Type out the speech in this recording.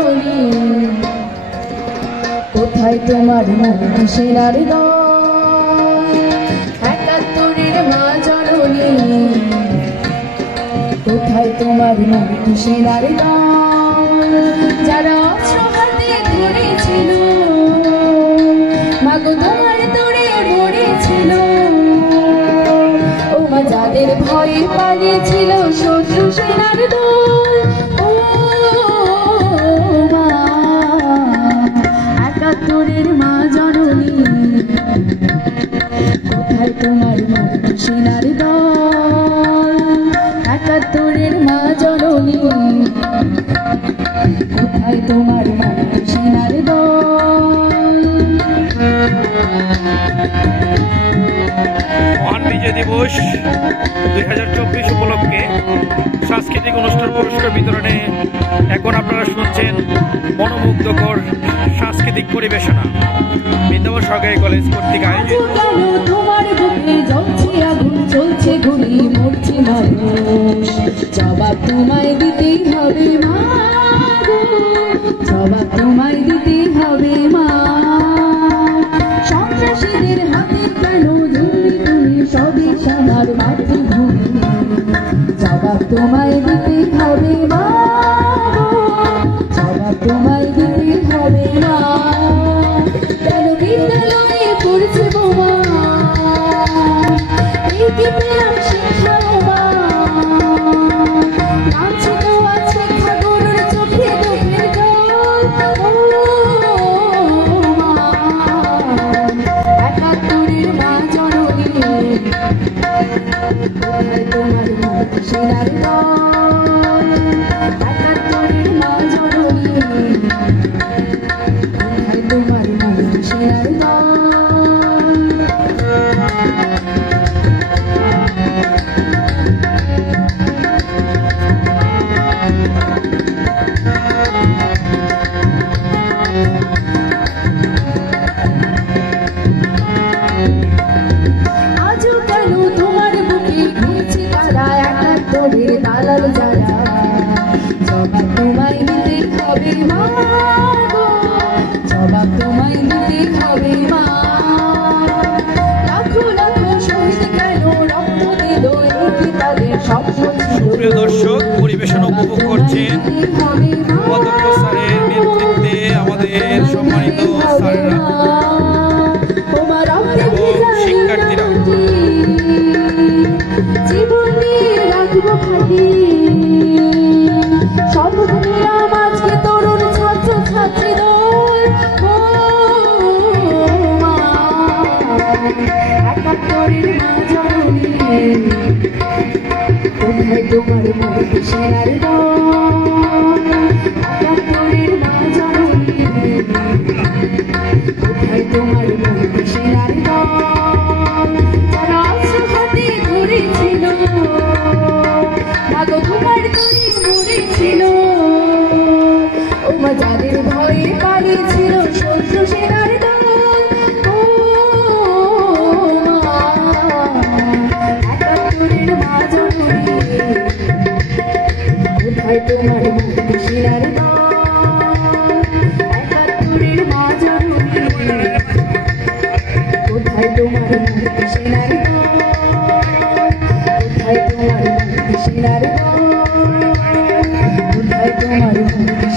জননী কোথায় তোমার মুক্তি সেনার দল একাত্তরের মা জননী কোথায় তোমার মুক্তি সেনার দল যারা অস্ত্র হাতে ধরেছিল মাগো তোমার তোরে মরেছিল ও মা যাদের ভয়ে পালিয়েছিল শত্রু সেনার দল ও মা একাত্তরের মা জননী কোথায় তোমার মুক্তি সেনার দল একাত্তরের মা জননী কোথায় তোমার মুক্তি সেনার দল। মহান বিজয় দিবস 2024 উপলক্ষে সাংস্কৃতিক অনুষ্ঠান পুরস্কার বিতরণে এখন আপনারা শুনছেন মনোমুগ্ধকর সাংস্কৃতিক পরিবেশনা বিদ্যাবাস সরকারি কলেজ কর্তৃক আয়োজিত। তোমার বুকে জ্বলছে আগুন চলছে গুলি মরছে মানুষ জবাব তোমায় দিতেই হবে মা জবাব তোমায় দিতেই হবে মা সন্ত্রাসীদের হাতে কেন ধুলি তুমি সবই আমার মাতৃভূমি জবাব তোমায় দিতেই হবে মা জবাব তোমায় দিতেই হবে মা কেন বিদ্যালয়ে পড়ছে বোমা এই কি পেলাম শিক্ষা বোমা নামছে তো আছে খাগরের চোখে চোখের জল একাত্তরের মা জননী কোথায় তোমার মুক্তি সেনার দল একাত্তরের মা জননী কোথায় তোমার মুক্তি সেনার দল। আজও কেন তোমার বুকে ঘুরছে তারা একাত্তরের দালাল যারা জবাব তোমায় দিতে হবে মা গো জবাব তোমায় দিতে হবে মা লাখো লাখো শহীদ কেন রক্ত দিল এই তাদের স্বপ্ন ছিল প্রিয় দর্শক, পরিবেশনা উপভোগ করছেন অধ্যক্ষ স্যারের নেতৃত্বে আমাদের সম্মানিত স্যাররা এবং শিক্ষার্থীরা। জীবনে রাখবো খালি শপথ নিলাম আজকে তরুণ ছাত্র ছাত্রী দল ও মা একাত্তরের মা জননী কোথায় তোমার মুক্তি সেনার দল একাত্তরের মা জননী কোথায় তোমার মুক্তি সেনার দল যারা অস্ত্র হাতে ধরেছিল মাগো তোমার তরি মরেছিল ও মা যাদের ভয়ে পালিয়েছিল শত্রু সেনার দল ও মা একাত্তরের মা জননী কোথায় তোমার মুক্তি সেনার দল একাত্তরের মা জননী কোথায় তোমার মুক্তি সেনার দল কোথায় তোমার মুক্তি সেনার দল কোথায় তোমার মুক্তি